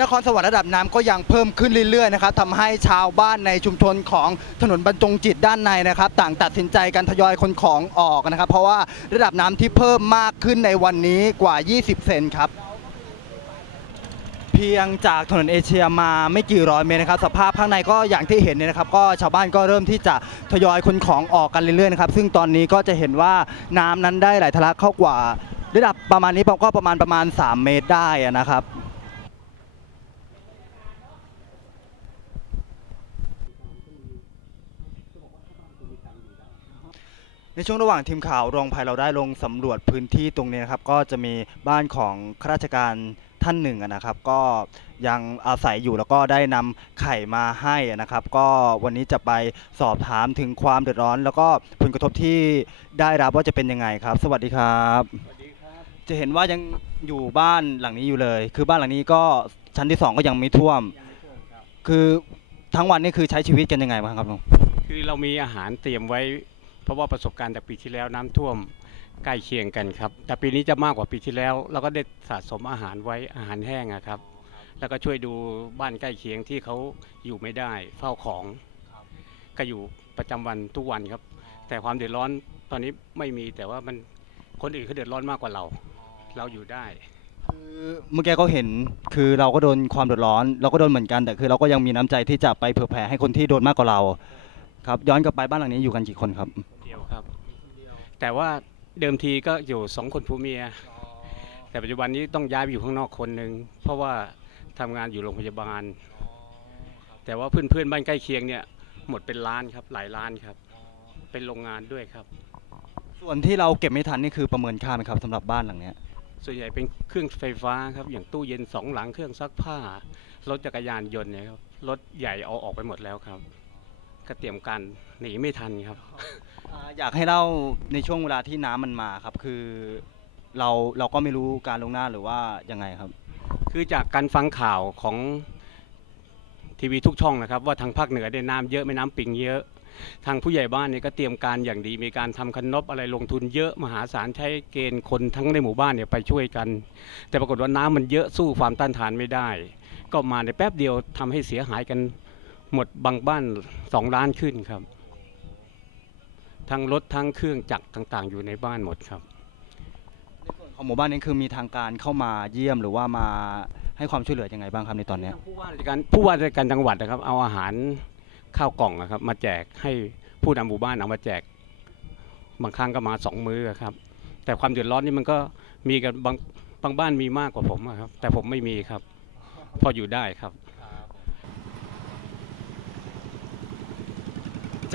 นครสวรรค์ระดับน้ำก็ยังเพิ่มขึ้นเรื่อยๆนะครับทำให้ชาวบ้านในชุมชนของถนนบรรจงจิตด้านในนะครับ ต่างตัดสินใจกันทยอยคนของออกนะครับ เพราะว่าระดับน้ำที่เพิ่มมากขึ้นในวันนี้กว่า 20 เซนครับเพียงจากถนนเอเชียมาไม่กี่ร้อยเมตรนะครับสภาพข้างในก็อย่างที่เห็นเนี่ยนะครับ ก็ชาวบ้านก็เริ่มที่จะทยอยคนของออกกันเรื่อยๆนะครับซึ่งตอนนี้ก็จะเห็นว่าน้ำนั้นได้ไหลทะลักเข้ากว่า ระดับประมาณนี้ก็ประมาณประมาณ 3 เมตรได้นะครับ ในช่วงระหว่างทีมข่าวรองภัยเราได้ลงสำรวจพื้นที่ตรงนี้นะครับ ก็จะมีบ้านของข้าราชการท่านหนึ่งอะนะครับ ก็ยังอาศัยอยู่แล้วก็ได้นำไข่มาให้อะนะครับ ก็วันนี้จะไปสอบถามถึงความเดือดร้อน แล้วก็ผลกระทบที่ได้รับว่าจะเป็นยังไงครับ สวัสดีครับ จะเห็นว่ายังอยู่บ้านหลังนี้อยู่เลย คือบ้านหลังนี้ก็ชั้นที่สองก็ยังไม่ท่วม คือทั้งวันนี่คือใช้ชีวิตกันยังไงบ้างครับลุง คือเรามีอาหารเตรียมไว้ เพราะว่าประสบการณ์จากปีที่แล้วน้ำท่วมใกล้เคียงกันครับ แต่ปีนี้จะมากกว่าปีที่แล้ว เราก็ได้สะสมอาหารไว้อาหารแห้งครับ แล้วก็ช่วยดูบ้านใกล้เคียงที่เขาอยู่ไม่ได้เฝ้าของ ก็อยู่ประจำวันทุกวันครับ แต่ความเดือดร้อนตอนนี้ไม่มีแต่ว่ามันคนอื่นเขาเดือดร้อนมากกว่าเรา เราอยู่ได้คือเมื่อกี้ก็เห็นคือเราก็โดนความเดือดร้อน เราก็โดนเหมือนกันแต่คือเราก็ยังมีน้ำใจที่จะไปเผื่อแผ่ให้คนที่โดนมากกว่าเรา ครับ ย้อนกลับไปบ้านหลังนี้อยู่กันกี่คนครับ ครับ แต่ว่าเดิมทีก็อยู่สองคนผัวเมีย แต่ปัจจุบันนี้ต้องย้ายไปอยู่ข้างนอกคนหนึ่งเพราะว่าทำงานอยู่โรงพยาบาล แต่ว่าเพื่อนๆบ้านใกล้เคียงเนี่ย หมดเป็นล้านครับหลายล้านครับ เป็นโรงงานด้วยครับ ส่วนที่เราเก็บไม่ทันนี่คือประเมินค่าไหมครับสำหรับบ้านหลังเนี้ยส่วนใหญ่เป็นเครื่องไฟฟ้าครับ อย่างตู้เย็นสองหลังเครื่องซักผ้ารถจักรยานยนต์เนี่ยครับรถใหญ่เอาออกไปหมดแล้วครับ ก็เตรียมการหนีไม่ทันครับ อ่าอยากให้เล่าในช่วงเวลาที่น้ำมันมาครับ คือเราเราก็ไม่รู้การลวงหน้าหรือว่ายังไงครับ คือจากการฟังข่าวของทีวีทุกช่องนะครับ ว่าทางภาคเหนือได้น้ำเยอะแม่น้ำปิงเยอะ ทางผู้ใหญ่บ้านเนี่ยก็เตรียมการอย่างดีมีการทำคันนบอะไรลงทุนเยอะมหาศาลใช้เกณฑ์คนทั้งในหมู่บ้านเนี่ยไปช่วยกัน แต่ปรากฏว่าน้ำมันเยอะสู้ความต้านทานไม่ได้ ก็มาในแป๊บเดียวทำให้เสียหายกันหมดบางบ้านสองล้านขึ้นครับ ทั้งรถทั้งเครื่องจักรต่างๆ อยู่ในบ้านหมดครับของหมู่บ้านนี้คือมีทางการเข้ามาเยี่ยมหรือว่ามาให้ความช่วยเหลือยังไงบ้างครับในตอนเนี้ยผู้ว่าราชการผู้ว่าราชการจังหวัดนะครับ เอาอาหารข้าวกล่องนะครับ มาแจกให้ผู้นำหมู่บ้านเอามาแจก บางครั้งก็มาสองมื้อครับ แต่ความเดือดร้อนนี่มันก็มีกันบางบางบ้านมีมากกว่าผมอะครับ แต่ผมไม่มีครับ พออยู่ได้ครับ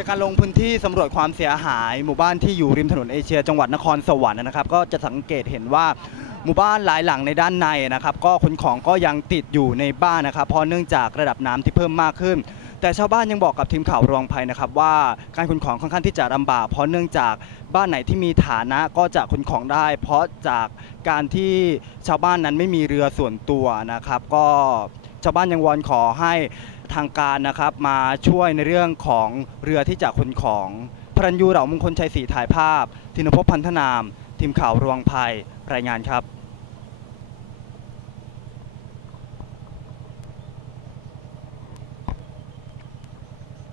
จากการลงพื้นที่สำรวจความเสียหายหมู่บ้านที่อยู่ริมถนนเอเชีย จังหวัดนครสวรรค์นะครับ ก็จะสังเกตเห็นว่าหมู่บ้านหลายหลังในด้านในนะครับ ก็ขนของก็ยังติดอยู่ในบ้านนะครับ เพราะเนื่องจากระดับน้ำที่เพิ่มมากขึ้น แต่ชาวบ้านยังบอกกับทีมข่าวรองภัยนะครับ ว่าการขนของค่อนข้างที่จะลำบาก เพราะเนื่องจากบ้านไหนที่มีฐานะก็จะขนของได้ เพราะจากการที่ชาวบ้านนั้นไม่มีเรือส่วนตัวนะครับ ก็ชาวบ้านยังวอนขอให้ ทางการนะครับมาช่วยในเรื่องของเรือที่จะขนของพรัญยูเหล่ามงคลชัยศรีถ่ายภาพธินภพพันธนาม ทีมข่าวรวงภัยรายงานครับ